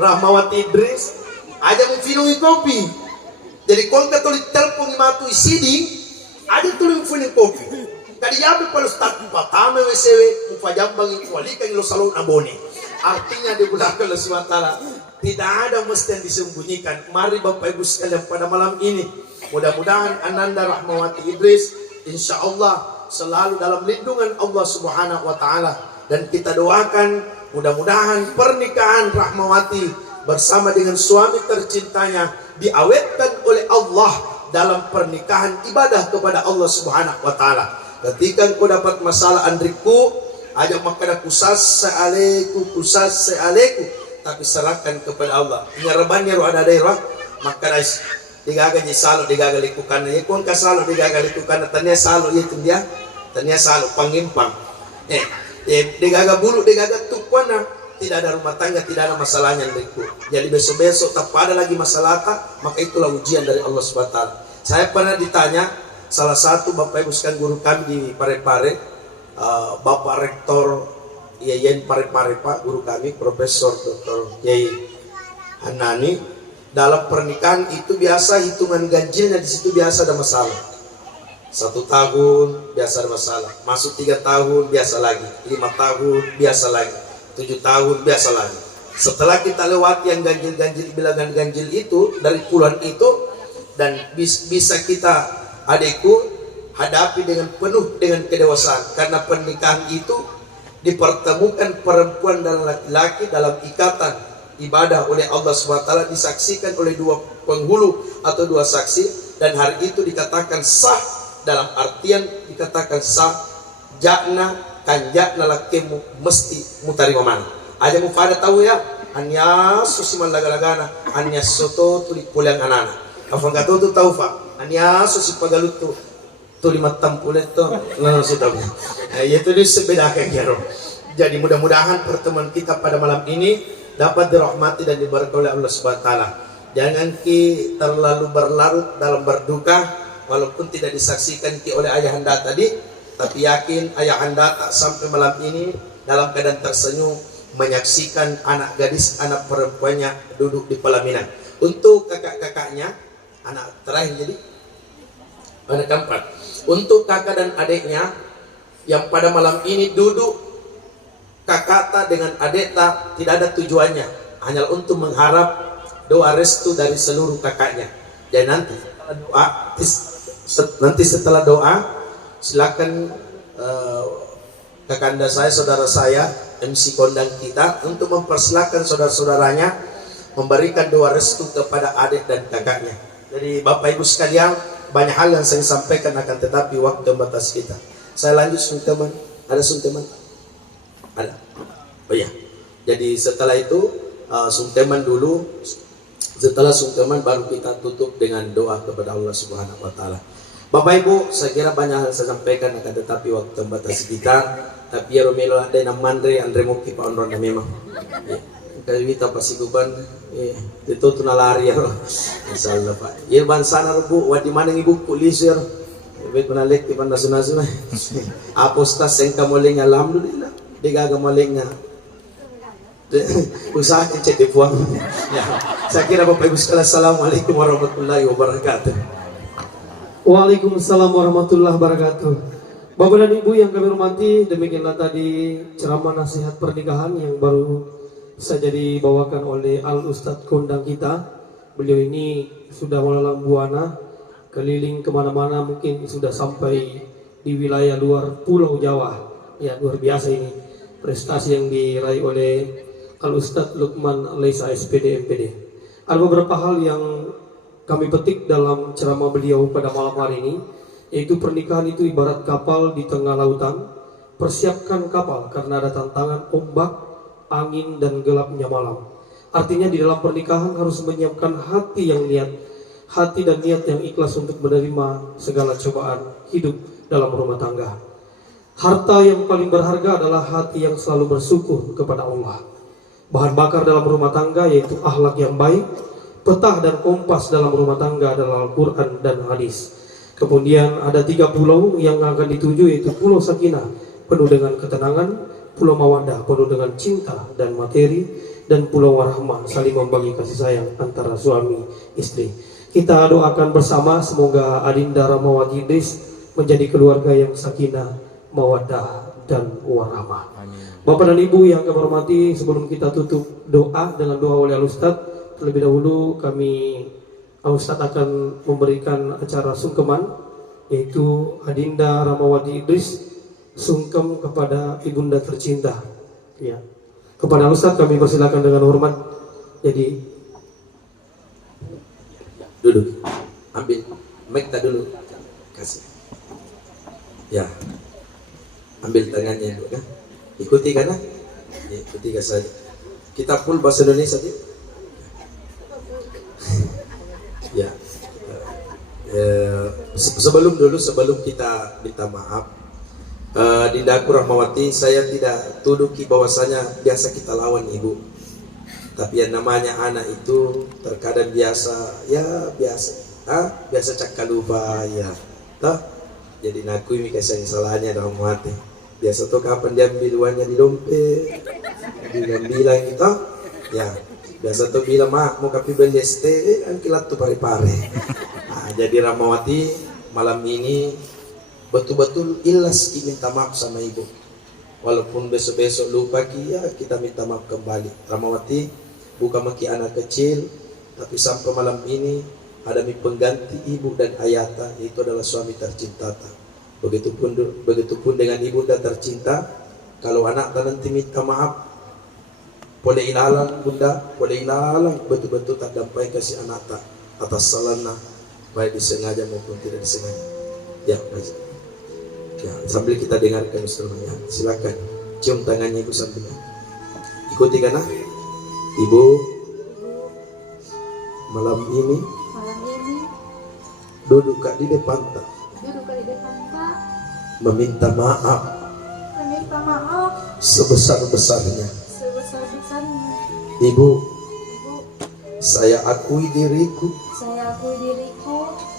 Rahmawati Idris aja mau finungi kopi. Jadi kalau kita tulis telpon matu siding, aja tulis finungi kopi. Kadi yabe palo start patame wesewe mufajambangi kualika ilo salon abone. Artinya di belakang Allah SWT tidak ada mesti yang disembunyikan. Mari Bapak Ibu sekalian pada malam ini, mudah-mudahan Ananda Rahmawati Idris insya Allah selalu dalam lindungan Allah Subhanahu wa taala, dan kita doakan mudah-mudahan pernikahan Rahmawati bersama dengan suami tercintanya diawetkan oleh Allah dalam pernikahan ibadah kepada Allah Subhanahu wa taala. Ketika engkau dapat masalah andriku, ajak makana kusas aleku, tapi serahkan kepada Allah. Nyarabannya ro ada daerah, maka digaga ni salo digaga likukan ya kun ka salo digaga likukan tanya salo itu dia tanya salo pangimpang digaga bulu digaga tukwana, tidak ada rumah tangga, tidak ada masalahnya liku. Jadi besok-besok tak ada lagi masalah, maka itulah ujian dari Allah Subhanahu wa taala. Saya pernah ditanya salah satu Bapak Ibu sekalian guru kami di Parepare, Bapak Rektor IAIN Parepare, Pak guru kami Profesor Dr. Yai Hanani. Dalam pernikahan itu biasa hitungan ganjilnya di situ biasa ada masalah. 1 tahun biasa ada masalah, masuk 3 tahun biasa lagi, 5 tahun biasa lagi, 7 tahun biasa lagi. Setelah kita lewati yang ganjil-ganjil, bilangan ganjil itu dari puluhan itu, dan bisa kita adikku hadapi dengan penuh dengan kedewasaan, karena pernikahan itu dipertemukan perempuan dan laki-laki dalam ikatan ibadah oleh Allah SWT, disaksikan oleh 2 penghulu atau 2 saksi, dan hari itu dikatakan sah, dalam artian dikatakan sah jakna kanjakna lakemu mesti mutari mana aja mu pada tahu ya, hanya susiman laga-lagana, hanya soto tuli pulang anana afang gato tu tahu fa, hanya susi pagalut tu tuli matam pulet tu nana sudah itu disebedakan ya. Jadi mudah-mudahan pertemuan kita pada malam ini dapat dirahmati dan diberkahi oleh Allah Subhanahu wa taala. Jangan ki terlalu berlarut dalam berduka, walaupun tidak disaksikan ki oleh ayahanda tadi, tapi yakin ayahanda tak sampai malam ini dalam keadaan tersenyum menyaksikan anak gadis, anak perempuannya duduk di pelaminan. Untuk kakak-kakaknya, anak terakhir jadi anak keempat. Untuk kakak dan adiknya yang pada malam ini duduk kakak dengan adik tak tidak ada tujuannya, hanya untuk mengharap doa restu dari seluruh kakaknya. Dan nanti setelah doa silakan kakanda saya, saudara saya, MC kondang kita untuk mempersilahkan saudara-saudaranya memberikan doa restu kepada adik dan kakaknya. Jadi Bapak Ibu sekalian, banyak hal yang saya sampaikan akan tetapi waktu batas kita. Saya lanjut sunteman, ada sunteman? Ada. Oh ya. Jadi setelah itu sungkeman dulu. Setelah sungkeman baru kita tutup dengan doa kepada Allah Subhanahu wa taala. Bapak Ibu, saya kira banyak hal saya sampaikan akan tetapi waktu membatasi kita. Tapi ya Romelo ada nama Andre Muki Pak Onron memang. Kalau kita pasti kuban itu tunalari ya. Insyaallah Pak. Ya bansana Bu, wa di mana ibu kulisir. Bet menalek di pandasun-nasun. Apostas yang kamuling alhamdulillah. Digaga maling nga usaha cek di puang ya. Saya kira Bapak Ibu sekalian, assalamualaikum warahmatullahi wabarakatuh. Waalaikumsalam warahmatullahi wabarakatuh. Bapak dan Ibu yang kami hormati, demikianlah tadi ceramah nasihat pernikahan yang baru saja dibawakan oleh Al Ustadz kondang kita. Beliau ini sudah melalang buana keliling kemana-mana, mungkin sudah sampai di wilayah luar Pulau Jawa. Ya, luar biasa ini prestasi yang diraih oleh Al Ustadz Lukman Laisa SPD MPD. Ada beberapa hal yang kami petik dalam ceramah beliau pada malam hari ini, yaitu pernikahan itu ibarat kapal di tengah lautan. Persiapkan kapal karena ada tantangan ombak, angin, dan gelapnya malam. Artinya di dalam pernikahan harus menyiapkan hati yang niat, hati dan niat yang ikhlas untuk menerima segala cobaan hidup dalam rumah tangga. Harta yang paling berharga adalah hati yang selalu bersyukur kepada Allah. Bahan bakar dalam rumah tangga yaitu akhlak yang baik. Petah dan kompas dalam rumah tangga adalah Al-Quran dan hadis. Kemudian ada 3 pulau yang akan dituju, yaitu Pulau Sakinah penuh dengan ketenangan, Pulau Mawaddah penuh dengan cinta dan materi, dan Pulau Warahmah saling membagi kasih sayang antara suami istri. Kita doakan bersama semoga Adinda Rahmawati Idris menjadi keluarga yang sakinah, mawaddah, dan warahmah. Bapak dan Ibu yang kami hormati, sebelum kita tutup doa dengan doa oleh Al-Ustadz, terlebih dahulu kami Al-Ustadz akan memberikan acara sungkeman yaitu Adinda Rahmawati Idris, sungkem kepada ibunda tercinta. Ya. Kepada Ustadz kami persilakan dengan hormat. Jadi duduk, ambil mic dulu, kasih. Ya, ambil tangannya dulu kan. Ikuti kan? Ya, ikuti saja. Kita full bahasa Indonesia dia. Ya. Sebelum kita minta maaf, Dinda aku Rahmawati, saya tidak tuduki bahwasanya biasa kita lawan ibu. Tapi yang namanya anak itu terkadang biasa, ya biasa cakap lupa ya. Toh, jadi nakui mika salahnya Rahmawati. Biasa tuh kapan dia ambil uangnya di dompet, dia bilang gitu, ya. Biasa tuh bilang mak mau kapi beli ST, kan kilat tuh pare-pare. Nah, jadi Rahmawati malam ini betul-betul ikhlas minta maaf sama ibu. Walaupun besok-besok lupa ya kita minta maaf kembali. Rahmawati bukan maki anak kecil, tapi sampai malam ini ada pengganti ibu dan ayata, itu adalah suami tercinta. Begitupun dengan ibunda tercinta. Kalau anak nanti minta maaf, boleh ilalang bunda, boleh ilalang betul-betul tak dampai kasih anak tak atas salahnya, baik disengaja maupun tidak disengaja. Ya, baik. Ya, sambil kita dengarkan instrumennya, silakan cium tangannya ibu sambil ikuti karena ibu malam ini duduk di depan tak meminta maaf sebesar-besarnya. Ibu, saya akui diriku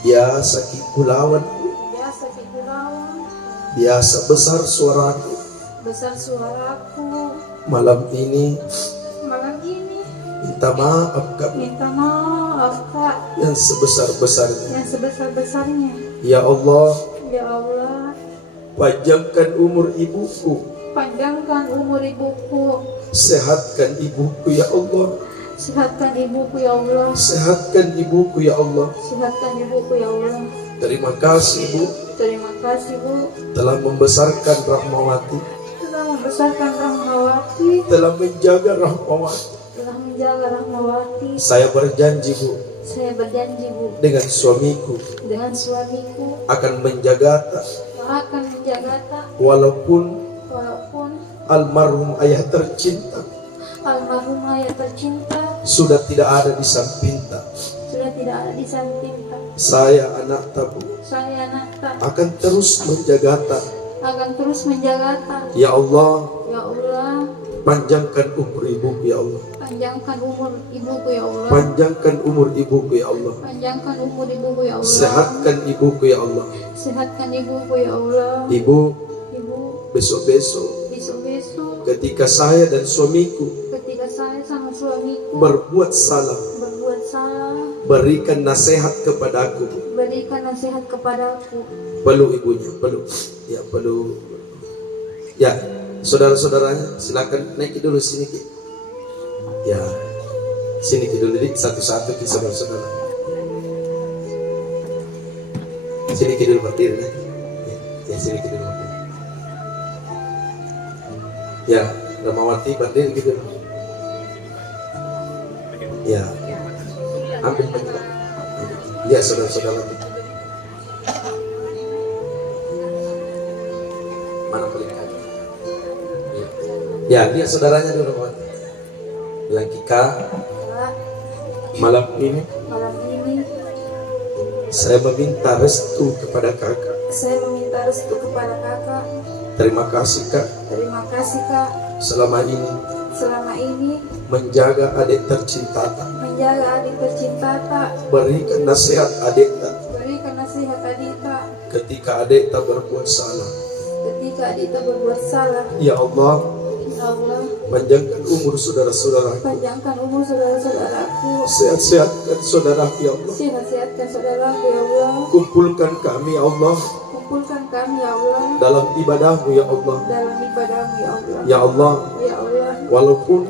biasa kulawan, biasa besar suaraku. Malam ini minta maaf kak, yang sebesar-besarnya. Ya Allah, panjangkan umur ibuku, sehatkan ibuku ya Allah, sehatkan ibuku ya Allah. Terima kasih Bu telah membesarkan Rahmawati, telah menjaga Rahmawati. Saya berjanji Bu dengan suamiku akan menjaga walaupun almarhum ayah tercinta sudah tidak ada di sampingta. Saya anak tabu akan terus menjaga ta. Ya Allah, panjangkan umur ibuku ya Allah. Panjangkan umur ibuku ya Allah. Sehatkan ibuku ya Allah. Ibu, besok-besok ketika saya dan suamiku berbuat salah, berikan nasihat kepadaku. Peluk ibunya, peluk. Ya, peluk. Ya, saudara-saudaranya silakan naik dulu sini Ki. Ya, sini Ki dulu Dik, satu-satu Ki saudara-saudara. Sini Ki dulu berdiri. Ya, sini Ki dulu berdiri. Ya, Rahmawati berdiri gitu. Ya, ambil pegang. Ya, saudara-saudara. Mana pegang? Ya, lihat saudaranya dulu Rahmawati. Bilang Kika, malam ini saya meminta restu kepada kakak. Terima kasih kak. Selama ini menjaga adik tercinta tak. Berikan nasihat adik tak. Ketika adik tak berbuat salah. Ya Allah, panjangkan umur saudara-saudaraku. Sehat-sehatkan saudaraku ya Allah. Kumpulkan kami ya Allah dalam ibadahmu ya Allah. Ya Allah, walaupun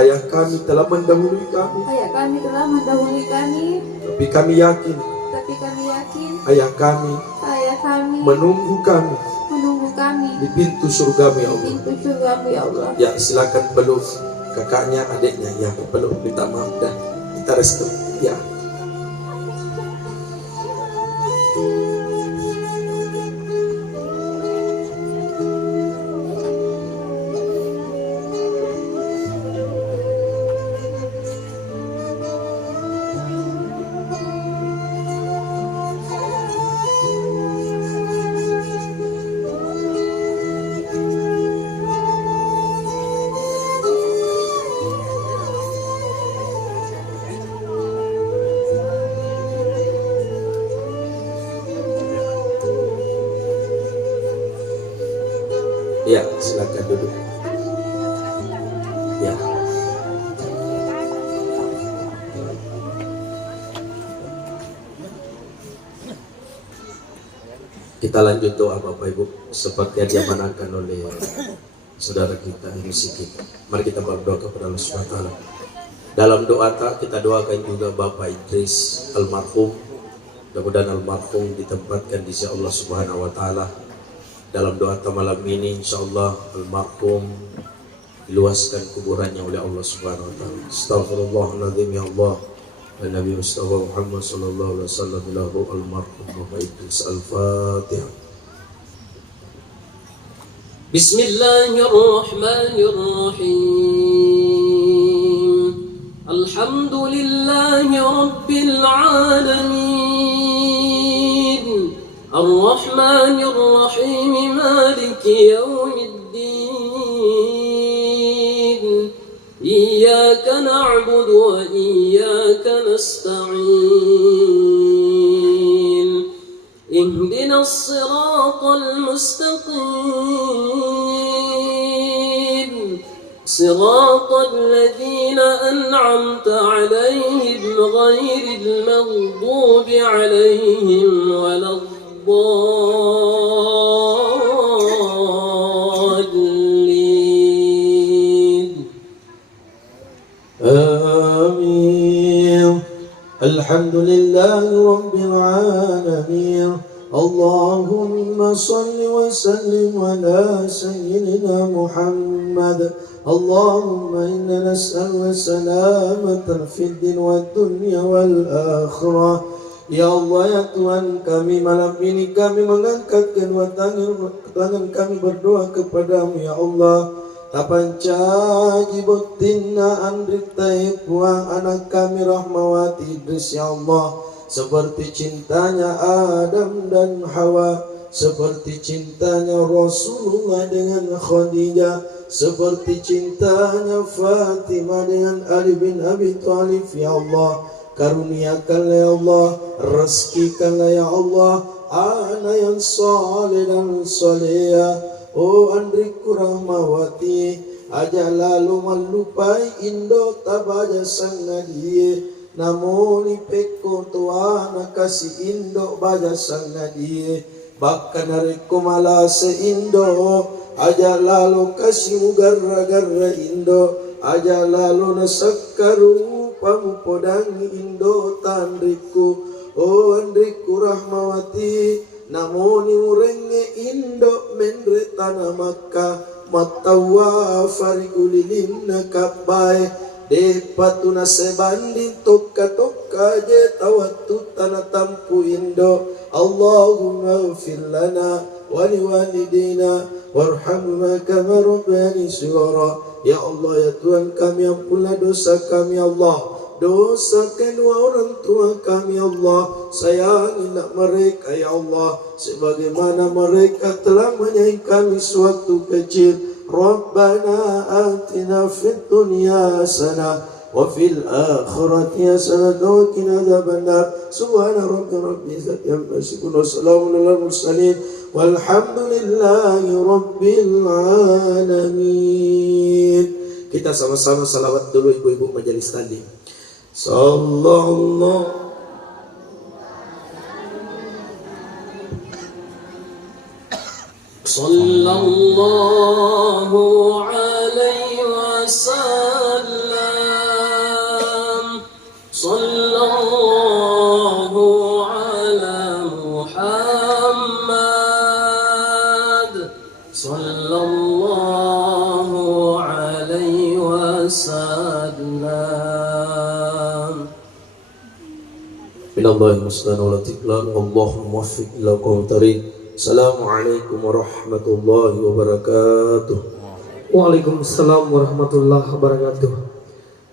ayah kami telah mendahului kami, tapi kami yakin sakit, ayah kami ayah kami menunggu kami menunggu kami di pintu surgamu ya di Allah. pintu surgamu ya Allah. Ya silakan peluk kakaknya, adiknya, ya peluk, minta maaf dah, kita restu ya. Ya, silakan duduk. Ya. Kita lanjut doa Bapak Ibu seperti yang diamanahkan oleh saudara kita MC kita. Mari kita berdoa kepada Allah Subhanahu wa taala. Dalam doa kita doakan juga Bapak Idris almarhum. Mudah-mudahan almarhum ditempatkan di sisi Allah Subhanahu wa taala. Dalam doa malam ini insyaallah almarhum diluaskan kuburannya oleh Allah Subhanahu wa taala. Astaghfirullahaladzim ya Allah. Dan Nabi Mustafa Muhammad sallallahu alaihi wasallam lahu almarhum Bapak Idris al-Fatihah. Bismillahirrahmanirrahim. Alhamdulillahi rabbil alamin. Ar-Rahmanir Rahim Maliki yaumiddin. Iyyaka na'budu wa iyyaka nasta'in. Ihdinas siratal mustaqim. Siratal ladzina an'amta 'alaihim ghairil maghdubi 'alaihim waladdallin. آمين. الحمد لله رب العالمين. اللهم صل وسلم على سيدنا محمد. اللهم إنا نسأل السلامة في الدين والدنيا والآخرة. Ya Allah ya Tuhan kami, malam ini kami mengangkat kedua tangan kami berdoa kepadamu ya Allah. Tapanca jibotina andrik taib buang anak kami Rahmawati Idris ya Allah. Seperti cintanya Adam dan Hawa, seperti cintanya Rasulullah dengan Khadijah, seperti cintanya Fatimah dengan Ali bin Abi Thalib ya Allah. Karuniakanlah ya Allah, rezekikanlah ya Allah anak yang saleh dan salehah. Oh Andriku Rahmawati, aja lalu melupai Indo tabaja sang nadie. Namun ipeko tuana kasih Indo baja sang nadie. Bahkan hariku malah se-Indo, aja lalu kasih gara-gara Indo. Aja lalu nasakaru pamupodangi Indo tandriku. Oh Andriku Rahmawati, namoni murenge Indo menre tanah Makkah. Matawa farigulilin nakabai depatuna sebanding toka je tawatu tanah tampu Indo. Allahumma ighfir lana wa liwalidina warhamna kama rabbayani shighara. Ya Allah ya Tuhan kami, ampunlah dosa kami Allah, dosa kedua orang tua kami Allah. Sayangilah mereka ya Allah, sebagaimana mereka telah menyayangi kami suatu kecil. Rabbana atina fid dunya hasanah wa fil akhirati hasanah wa qina adzabannar. Subhana rabbika rabbil izzati amma yasifun wa salamun alal mursalin walhamdulillahi rabbil alamin. Kita sama-sama salawat dulu ibu-ibu majelis tadi. Sallallahu Sallallahu alaihi wasallam. Sallallahu ala minallahi mustan wa latiflan Allahumma muwaffiq ila qawmit thariq. Assalamualaikum warahmatullahi wabarakatuh. Waalaikumsalam warahmatullahi wabarakatuh.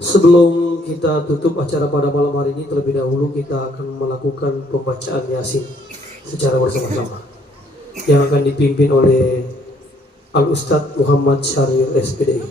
Sebelum kita tutup acara pada malam hari ini, terlebih dahulu kita akan melakukan pembacaan Yasin secara bersama-sama yang akan dipimpin oleh Al Ustadz Muhammad Syahrir SPD.